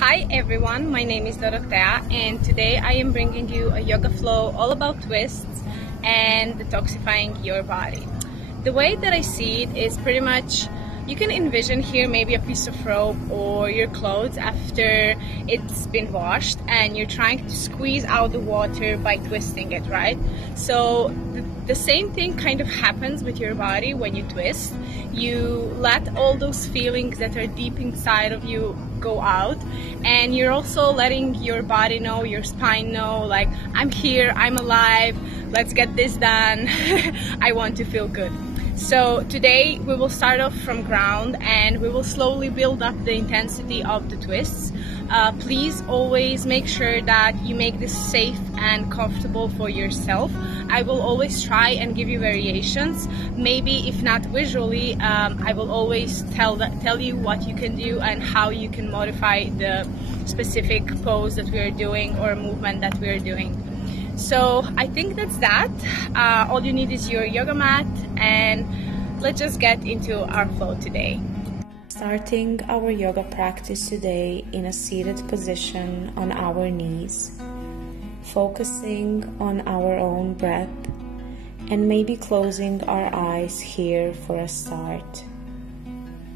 Hi everyone, my name is Dorotea and today I am bringing you a yoga flow all about twists and detoxifying your body. The way that I see it is pretty much, you can envision here maybe a piece of rope or your clothes after it's been washed and you're trying to squeeze out the water by twisting it, right? So the same thing kind of happens with your body when you twist. You let all those feelings that are deep inside of you go out, and you're also letting your body know, your spine know, like, I'm here, I'm alive, let's get this done. I want to feel good. So today we will start off from ground and we will slowly build up the intensity of the twists. Please always make sure that you make this safe and comfortable for yourself. I will always try and give you variations. Maybe if not visually, I will always tell you what you can do and how you can modify the specific pose that we are doing or movement that we are doing. So I think that's that. All you need is your yoga mat, and let's just get into our flow today. Starting our yoga practice today in a seated position on our knees, focusing on our own breath and maybe closing our eyes here for a start.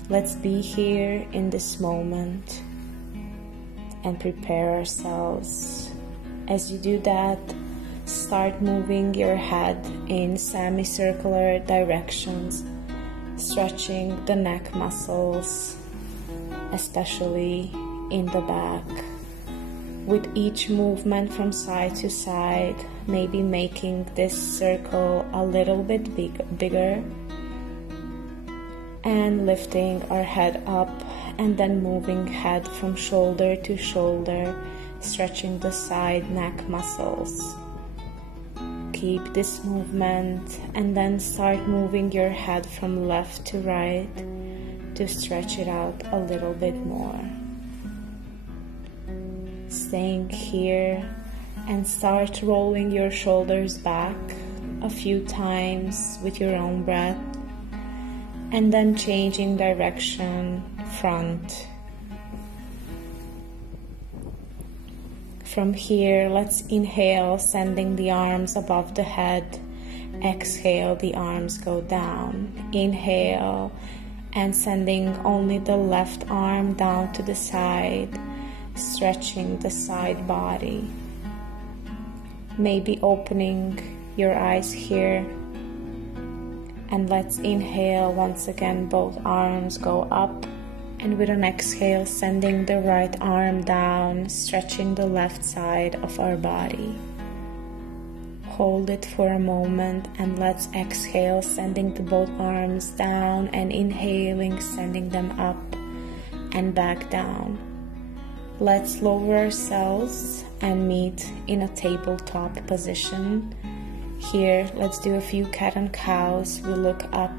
Let's be here in this moment and prepare ourselves. As you do that, start moving your head in semicircular directions, stretching the neck muscles, especially in the back. With each movement from side to side, maybe making this circle a little bit bigger, and lifting our head up and then moving head from shoulder to shoulder, stretching the side neck muscles. Keep this movement and then start moving your head from left to right to stretch it out a little bit more. Staying here, and start rolling your shoulders back a few times with your own breath, and then changing direction front. From here, let's inhale, sending the arms above the head. Exhale, the arms go down. Inhale, and sending only the left arm down to the side, stretching the side body. Maybe opening your eyes here. And let's inhale once again, both arms go up. And with an exhale, sending the right arm down, stretching the left side of our body. Hold it for a moment and let's exhale, sending the both arms down, and inhaling, sending them up and back down. Let's lower ourselves and meet in a tabletop position. Here, let's do a few cat and cows. We look up,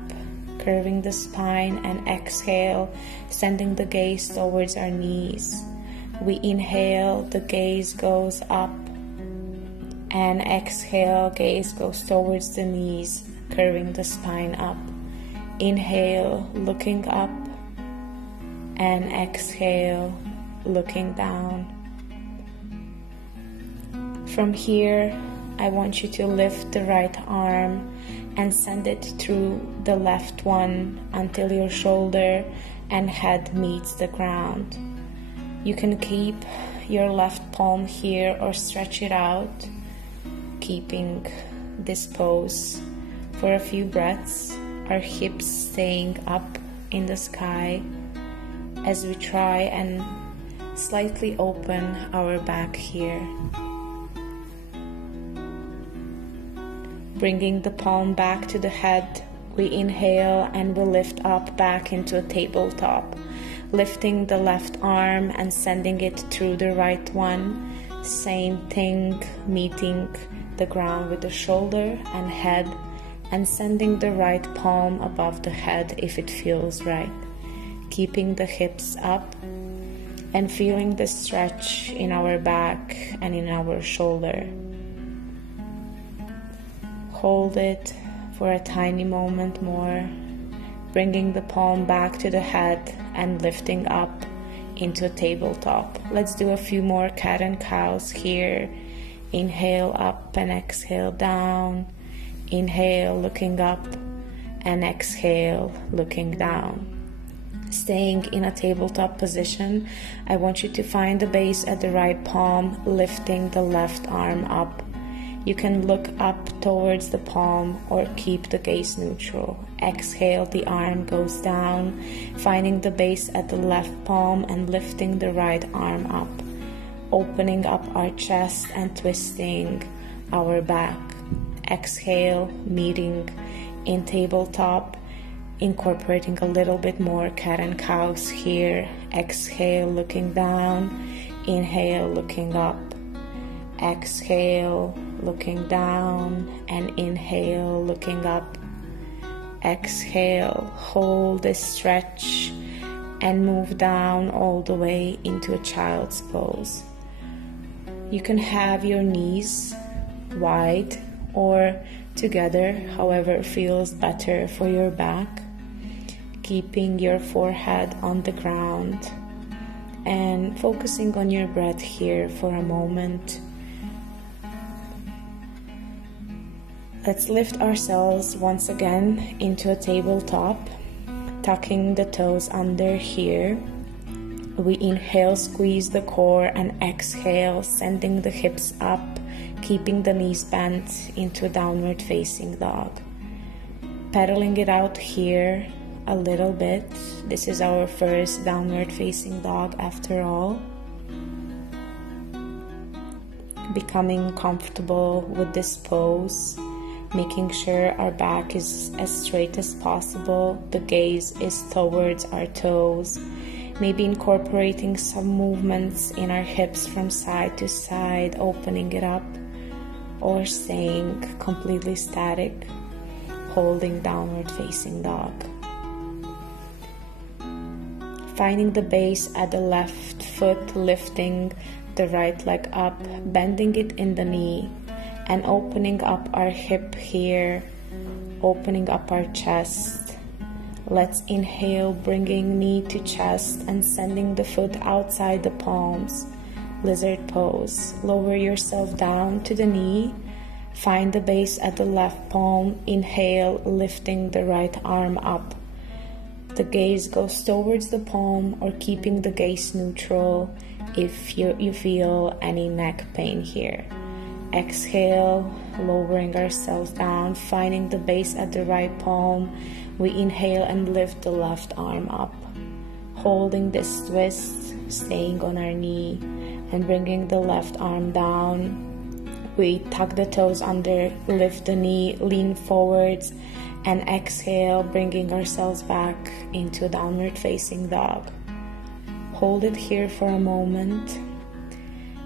curving the spine, and exhale, sending the gaze towards our knees. We inhale, the gaze goes up, and exhale, gaze goes towards the knees, curving the spine up. Inhale, looking up, and exhale, looking down. From here, I want you to lift the right arm and send it through the left one until your shoulder and head meets the ground. You can keep your left palm here or stretch it out, keeping this pose for a few breaths, our hips staying up in the sky as we try and slightly open our back here. Bringing the palm back to the head, we inhale and we lift up back into a tabletop, lifting the left arm and sending it through the right one. Same thing, meeting the ground with the shoulder and head, and sending the right palm above the head if it feels right. Keeping the hips up and feeling the stretch in our back and in our shoulder. Hold it for a tiny moment more, bringing the palm back to the head and lifting up into a tabletop. Let's do a few more cat and cows here. Inhale up and exhale down. Inhale, looking up, and exhale, looking down. Staying in a tabletop position, I want you to find the base at the right palm, lifting the left arm up. You can look up towards the palm or keep the gaze neutral. Exhale, the arm goes down, finding the base at the left palm and lifting the right arm up. Opening up our chest and twisting our back. Exhale, meeting in tabletop, incorporating a little bit more cat and cows here. Exhale, looking down. Inhale, looking up. Exhale, looking down, and inhale, looking up. Exhale, hold this stretch and move down all the way into a child's pose. You can have your knees wide or together, however feels better for your back. Keeping your forehead on the ground and focusing on your breath here for a moment. Let's lift ourselves once again into a tabletop, tucking the toes under here. We inhale, squeeze the core, and exhale, sending the hips up, keeping the knees bent into a downward facing dog. Pedaling it out here a little bit. This is our first downward facing dog after all. Becoming comfortable with this pose, making sure our back is as straight as possible, the gaze is towards our toes, maybe incorporating some movements in our hips from side to side, opening it up, or staying completely static, holding downward facing dog. Finding the base at the left foot, lifting the right leg up, bending it in the knee, and opening up our hip here, opening up our chest. Let's inhale, bringing knee to chest and sending the foot outside the palms. Lizard pose. Lower yourself down to the knee. Find the base at the left palm. Inhale, lifting the right arm up. The gaze goes towards the palm or keeping the gaze neutral if you feel any neck pain here. Exhale, lowering ourselves down, finding the base at the right palm. We inhale and lift the left arm up. Holding this twist, staying on our knee and bringing the left arm down. We tuck the toes under, lift the knee, lean forwards, and exhale, bringing ourselves back into downward facing dog. Hold it here for a moment.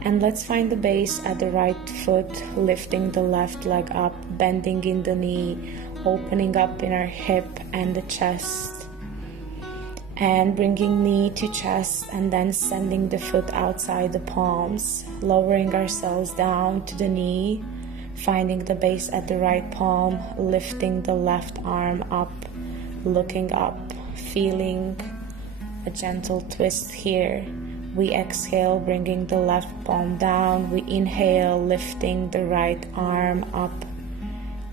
And let's find the base at the right foot, lifting the left leg up, bending in the knee, opening up in our hip and the chest. And bringing knee to chest and then sending the foot outside the palms, lowering ourselves down to the knee, finding the base at the right palm, lifting the left arm up, looking up, feeling a gentle twist here. We exhale, bringing the left palm down. We inhale, lifting the right arm up,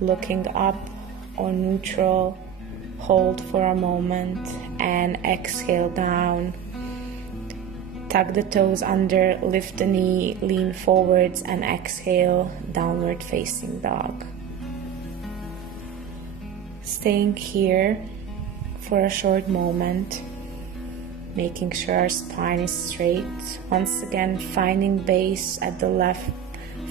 looking up or neutral. Hold for a moment and exhale down. Tuck the toes under, lift the knee, lean forwards, and exhale, downward facing dog. Staying here for a short moment, making sure our spine is straight. Once again, finding base at the left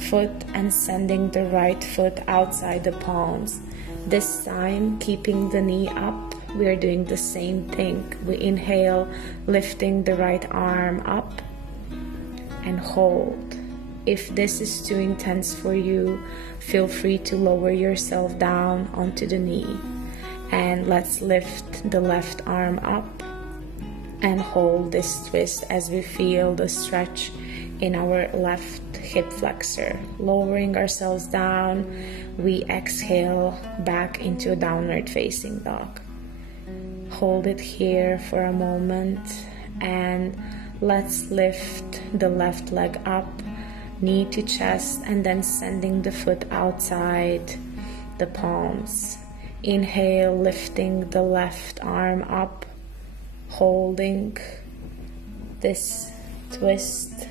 foot and sending the right foot outside the palms. This time, keeping the knee up, we are doing the same thing. We inhale, lifting the right arm up and hold. If this is too intense for you, feel free to lower yourself down onto the knee. And let's lift the left arm up and hold this twist as we feel the stretch in our left hip flexor. Lowering ourselves down, we exhale back into a downward facing dog. Hold it here for a moment and Let's lift the left leg up, knee to chest, and then sending the foot outside the palms. Inhale, lifting the left arm up, holding this twist.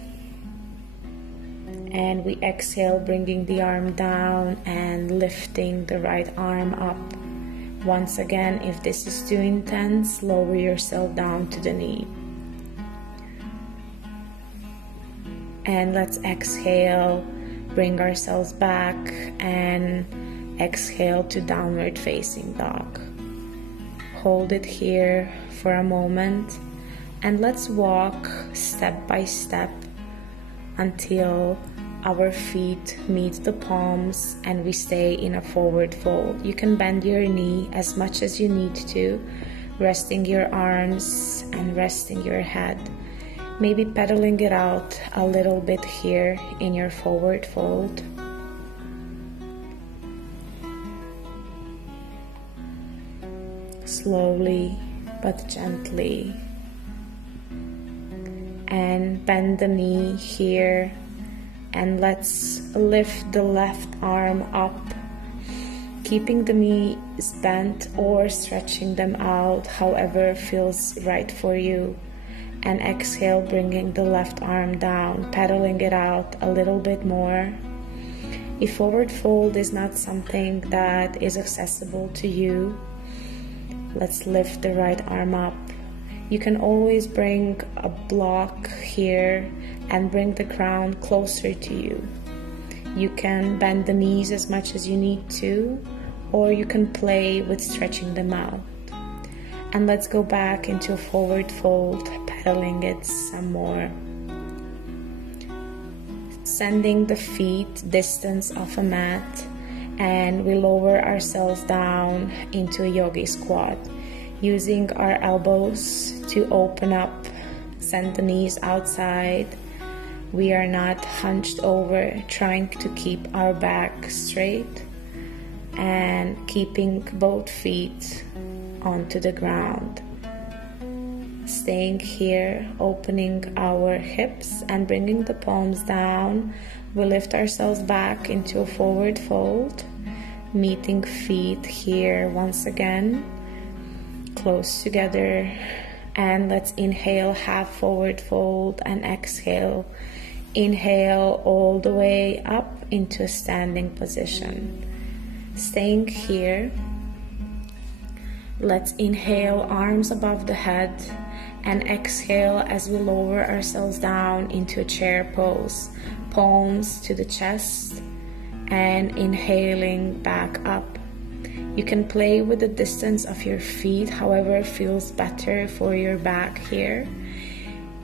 And we exhale, bringing the arm down and lifting the right arm up. Once again, if this is too intense, lower yourself down to the knee. And let's exhale, bring ourselves back, and exhale to downward facing dog. Hold it here for a moment, and let's walk step by step until our feet meet the palms and we stay in a forward fold. You can bend your knee as much as you need to, resting your arms and resting your head. Maybe pedaling it out a little bit here in your forward fold. Slowly but gently. And bend the knee here, and let's lift the left arm up, keeping the knees bent or stretching them out, however feels right for you. And exhale, bringing the left arm down, pedaling it out a little bit more. If forward fold is not something that is accessible to you, let's lift the right arm up. You can always bring a block here and bring the ground closer to you. You can bend the knees as much as you need to, or you can play with stretching them out. And let's go back into a forward fold, pedaling it some more. Sending the feet distance off a mat, and we lower ourselves down into a Yogi Squat. Using our elbows to open up, send the knees outside. We are not hunched over, trying to keep our back straight and keeping both feet onto the ground. Staying here, opening our hips and bringing the palms down. We lift ourselves back into a forward fold, meeting feet here once again. Close together, and let's inhale, half forward fold, and exhale. Inhale all the way up into a standing position. Staying here, let's inhale, arms above the head, and exhale as we lower ourselves down into a chair pose. Palms to the chest, and inhaling back up. You can play with the distance of your feet, however feels better for your back here.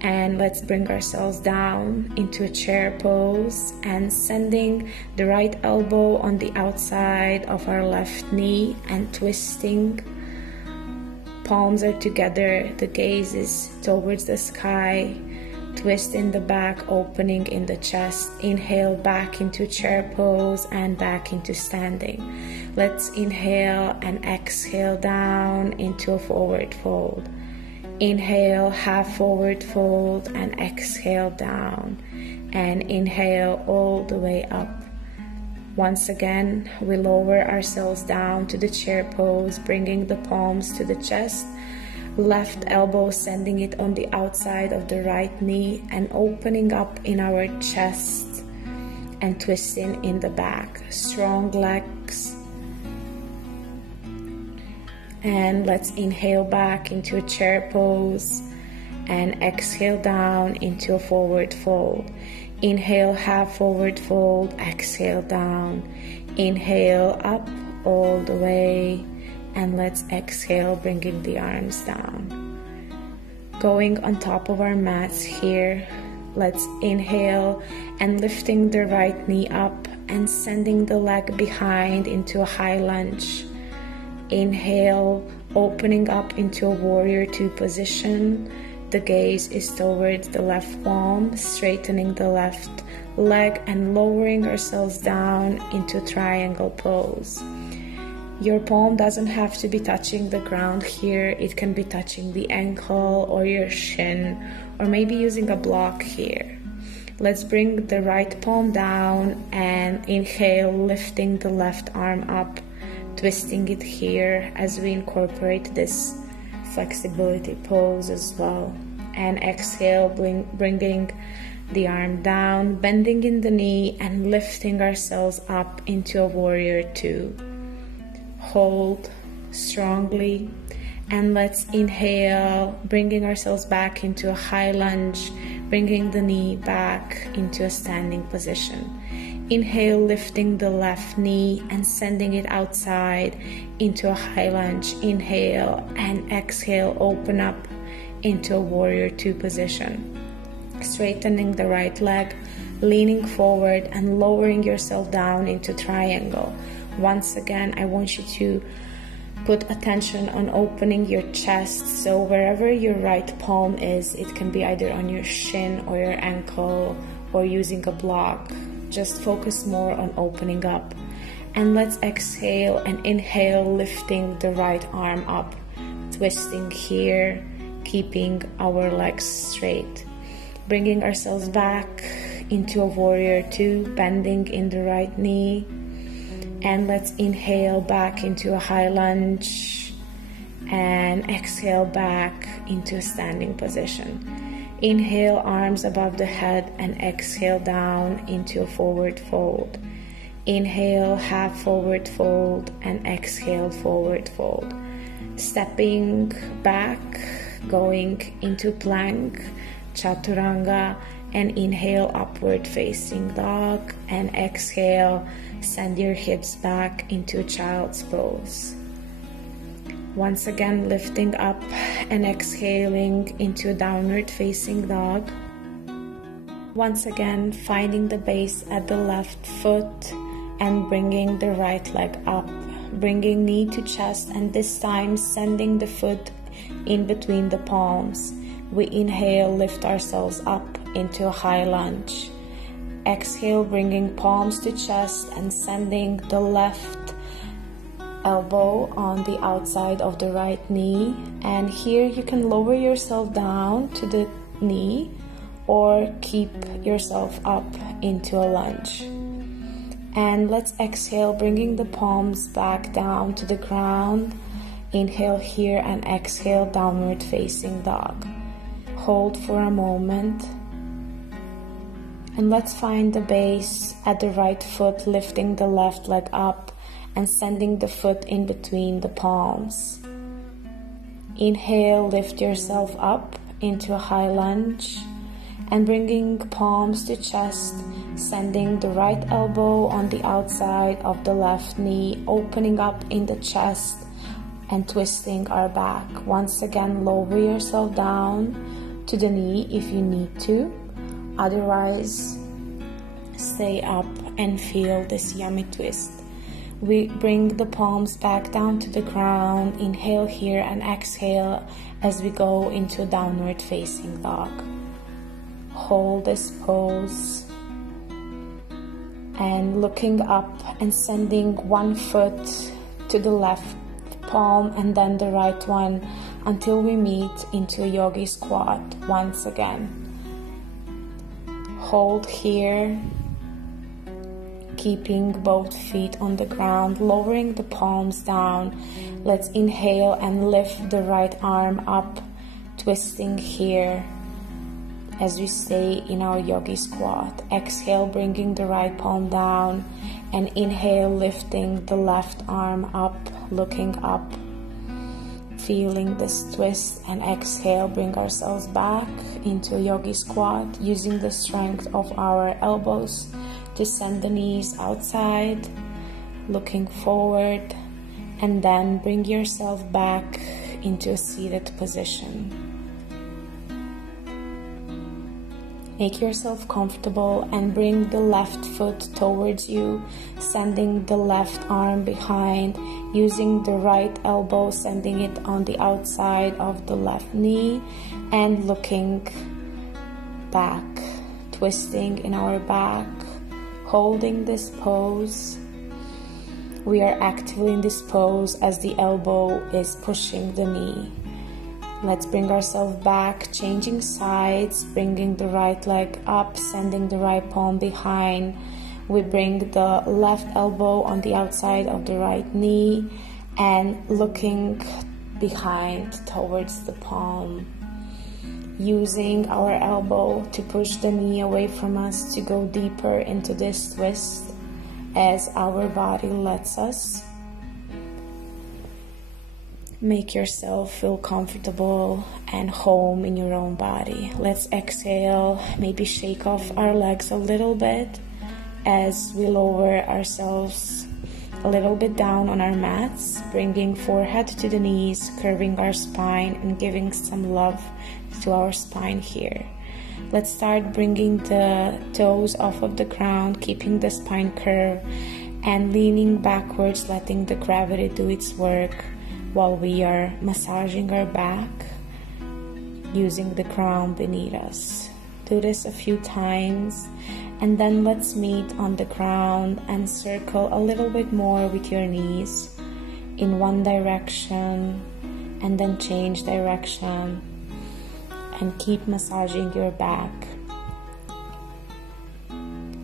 And let's bring ourselves down into a chair pose and sending the right elbow on the outside of our left knee and twisting. Palms are together, the gaze is towards the sky. Twist in the back, opening in the chest. Inhale back into chair pose and back into standing. Let's inhale and exhale down into a forward fold. Inhale, half forward fold, and exhale down. And inhale all the way up. Once again, we lower ourselves down to the chair pose, bringing the palms to the chest. Left elbow sending it on the outside of the right knee and opening up in our chest and twisting in the back. Strong legs. And let's inhale back into a chair pose and exhale down into a forward fold. Inhale, half forward fold, exhale down. Inhale up all the way. And let's exhale, bringing the arms down. Going on top of our mats here, let's inhale and lifting the right knee up and sending the leg behind into a high lunge. Inhale, opening up into a warrior two position. The gaze is towards the left palm, straightening the left leg and lowering ourselves down into triangle pose. Your palm doesn't have to be touching the ground here. It can be touching the ankle or your shin, or maybe using a block here. Let's bring the right palm down and inhale, lifting the left arm up, twisting it here as we incorporate this flexibility pose as well. And exhale, bringing the arm down, bending in the knee and lifting ourselves up into a warrior two. Hold strongly, and let's inhale, bringing ourselves back into a high lunge, bringing the knee back into a standing position. Inhale, lifting the left knee and sending it outside into a high lunge. Inhale and exhale, open up into a warrior two position. Straightening the right leg, leaning forward and lowering yourself down into triangle. Once again, I want you to put attention on opening your chest. So wherever your right palm is, it can be either on your shin or your ankle or using a block. Just focus more on opening up. And let's exhale and inhale, lifting the right arm up, twisting here, keeping our legs straight. Bringing ourselves back into a warrior two, bending in the right knee. And let's inhale back into a high lunge and exhale back into a standing position. Inhale, arms above the head, and exhale down into a forward fold. Inhale, half forward fold, and exhale, forward fold. Stepping back, going into plank, chaturanga, and inhale, upward facing dog, and exhale, send your hips back into child's pose. Once again, lifting up and exhaling into downward facing dog. Once again, finding the base at the left foot and bringing the right leg up, bringing knee to chest, and this time sending the foot in between the palms. We inhale, lift ourselves up into a high lunge. Exhale, bringing palms to chest and sending the left elbow on the outside of the right knee. And here you can lower yourself down to the knee or keep yourself up into a lunge. And let's exhale, bringing the palms back down to the ground. Inhale here and exhale, downward facing dog. Hold for a moment. And let's find the base at the right foot, lifting the left leg up and sending the foot in between the palms. Inhale, lift yourself up into a high lunge and bringing palms to chest, sending the right elbow on the outside of the left knee, opening up in the chest and twisting our back. Once again, lower yourself down to the knee if you need to. Otherwise, stay up and feel this yummy twist. We bring the palms back down to the ground. Inhale here and exhale as we go into downward facing dog. Hold this pose and looking up and sending one foot to the left palm and then the right one until we meet into a Yogi Squat once again. Hold here, keeping both feet on the ground, lowering the palms down. Let's inhale and lift the right arm up, twisting here as we stay in our Yogi Squat. Exhale, bringing the right palm down, and inhale, lifting the left arm up, looking up, feeling this twist, and exhale, bring ourselves back into a Yogi Squat, using the strength of our elbows to send the knees outside, looking forward, and then bring yourself back into a seated position. Make yourself comfortable and bring the left foot towards you, sending the left arm behind, using the right elbow, sending it on the outside of the left knee, and looking back, twisting in our back, holding this pose. We are actively in this pose as the elbow is pushing the knee. Let's bring ourselves back, changing sides, bringing the right leg up, sending the right palm behind. We bring the left elbow on the outside of the right knee and looking behind towards the palm. Using our elbow to push the knee away from us to go deeper into this twist as our body lets us. Make yourself feel comfortable and home in your own body. Let's exhale, maybe shake off our legs a little bit as we lower ourselves a little bit down on our mats, bringing forehead to the knees, curving our spine and giving some love to our spine here. Let's start bringing the toes off of the ground, keeping the spine curved and leaning backwards, letting the gravity do its work while we are massaging our back using the ground beneath us. Do this a few times and then let's meet on the ground and circle a little bit more with your knees in one direction and then change direction and keep massaging your back.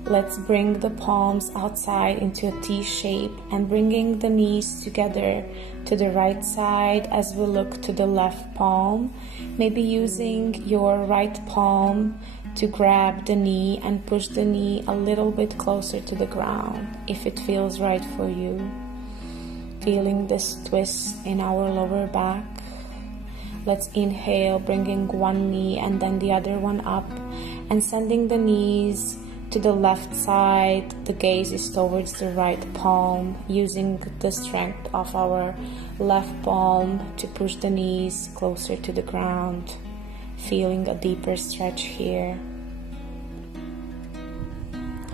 Let's bring the palms outside into a T shape and bringing the knees together to the right side as we look to the left palm. Maybe using your right palm to grab the knee and push the knee a little bit closer to the ground if it feels right for you. Feeling this twist in our lower back. Let's inhale, bringing one knee and then the other one up and sending the knees to the left side. The gaze is towards the right palm, using the strength of our left palm to push the knees closer to the ground. Feeling a deeper stretch here.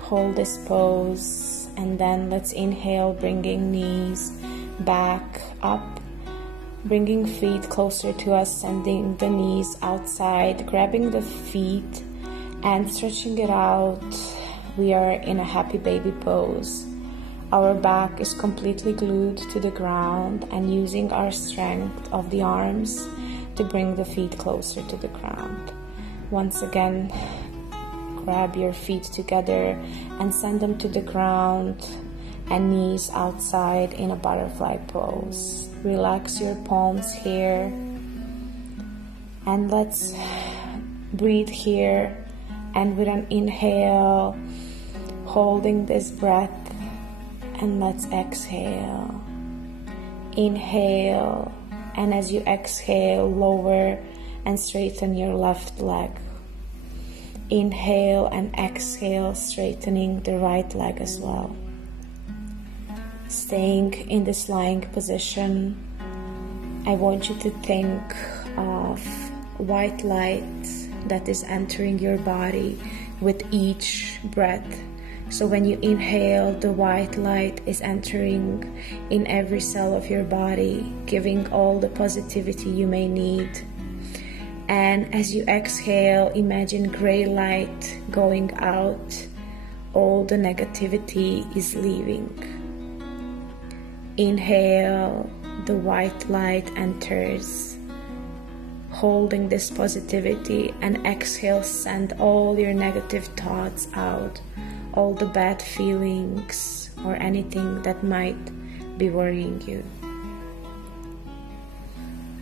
Hold this pose and then let's inhale, bringing knees back up, bringing feet closer to us, sending the knees outside, grabbing the feet and stretching it out. We are in a happy baby pose. Our back is completely glued to the ground and using our strength of the arms to bring the feet closer to the ground. Once again, grab your feet together and send them to the ground and knees outside in a butterfly pose. Relax your palms here and let's breathe here. And with an inhale, holding this breath, and let's exhale. Inhale, and as you exhale, lower and straighten your left leg. Inhale and exhale, straightening the right leg as well. Staying in this lying position, I want you to think of white light that is entering your body with each breath. So when you inhale, the white light is entering in every cell of your body, giving all the positivity you may need. And as you exhale, imagine gray light going out. All the negativity is leaving. Inhale, the white light enters, holding this positivity, and exhale, send all your negative thoughts out, all the bad feelings or anything that might be worrying you.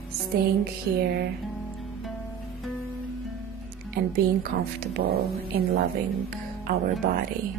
Staying here and being comfortable in loving our body.